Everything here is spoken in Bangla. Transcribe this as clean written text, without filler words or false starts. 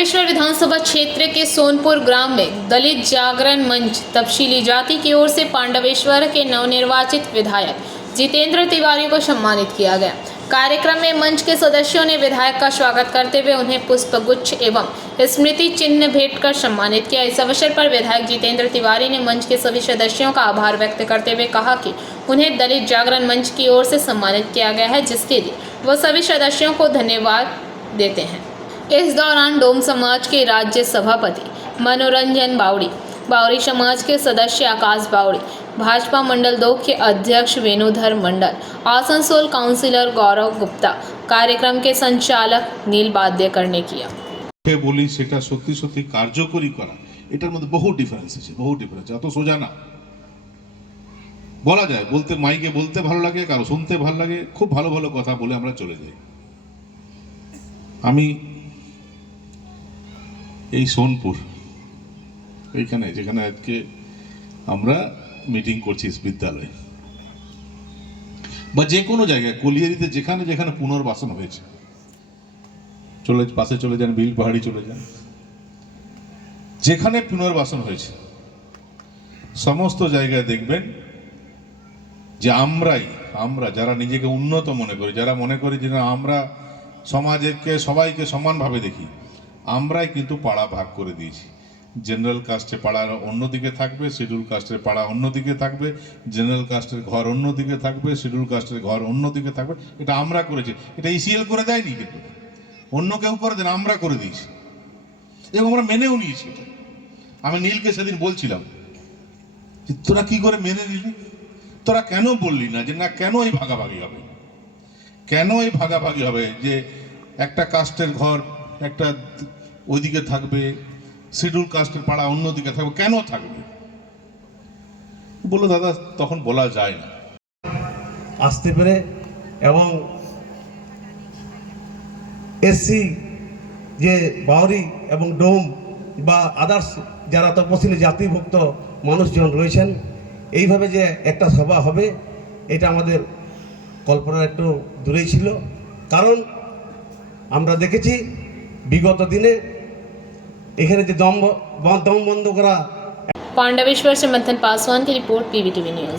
पांडवेश्वर विधानसभा क्षेत्र के सोनपुर ग्राम में दलित जागरण मंच तपशीली जाति की ओर से पांडवेश्वर के नवनिर्वाचित विधायक जितेंद्र तिवारी को सम्मानित किया गया। कार्यक्रम में मंच के सदस्यों ने विधायक का स्वागत करते हुए उन्हें पुष्पगुच्छ एवं स्मृति चिन्ह भेंट कर सम्मानित किया। इस अवसर पर विधायक जितेंद्र तिवारी ने मंच के सभी सदस्यों का आभार व्यक्त करते हुए कहा कि उन्हें दलित जागरण मंच की ओर से सम्मानित किया गया है, जिसके लिए वह सभी सदस्यों को धन्यवाद देते हैं। इस दौरान डोम समाज के राज्य सभापति मनोरंजन बावड़ी, बावरी समाज के सदस्य आकाश बावड़ी, भाजपा मंडल 2 के अध्यक्ष वेणुधर मंडल, आसनसोल काउंसिलर गौरव गुप्ता, कार्यक्रम के संचालक नील बाध्य करने किया। বলি সেটা সত্যি সত্যি কার্যকরী করা, এটার মধ্যে বহু ডিফারেন্স আছে, বহু ডিফারেন্স। অত সোজা না বলা যায়, বলতে মাইকে বলতে ভালো লাগে, কারো শুনতে ভালো লাগে, খুব ভালো ভালো কথা বলে আমরা চলে যাই। আমি এই সোনপুর এইখানে যেখানে আজকে আমরা মিটিং করছি বিদ্যালয়ে বা যে কোনো জায়গায় কলিয়ারিতে যেখানে যেখানে পুনর্বাসন হয়েছে, চলে পাশে চলে যান, বিল পাহাড়ি চলে যান, যেখানে পুনর্বাসন হয়েছে সমস্ত জায়গায় দেখবেন যে আমরা যারা নিজেকে উন্নত মনে করি, যারা মনে করি যে না আমরা সমাজকে সবাইকে সমানভাবে দেখি, আমরাই কিন্তু পাড়া ভাগ করে দিয়েছি। জেনারেল কাস্টে পাড়া অন্যদিকে থাকবে, শিডিউল কাস্টের পাড়া অন্যদিকে থাকবে, জেনারেল কাস্টের ঘর অন্যদিকে থাকবে, শিডিউল কাস্টের ঘর অন্যদিকে থাকবে। এটা আমরা করেছি, এটা ইসিএল করে দেয়নি, কিন্তু অন্য কেউ করে দেন, আমরা করে দিয়েছি এবং আমরা মেনেও নিয়েছি। এটা আমি নীলকে সেদিন বলছিলাম যে তোরা কি করে মেনে নিলি, তোরা কেন বললি না যে না কেন এই ভাগাভাগি হবে, কেন এই ভাগাভাগি হবে, যে একটা কাস্টের ঘর একটা ওইদিকে থাকবে, শিডিউল কাস্টের পাড়া অন্যদিকে থাকবে, কেন থাকবে? বললো দাদা তখন বলা যায় না। আসতে পেরে এবং এসসি যে বাউরি এবং ডোম বা আদার্স যারা তপশিলি জাতিভুক্ত মানুষজন রয়েছেন, এইভাবে যে একটা সভা হবে এটা আমাদের কল্পনার একটু দূরেই ছিল। কারণ আমরা দেখেছি বিগত দিনে এখানে যে দম বন্ধ করা। पांडवेश्वर से मंथन पासवान की रिपोर्ट, पीवीटीवी न्यूज।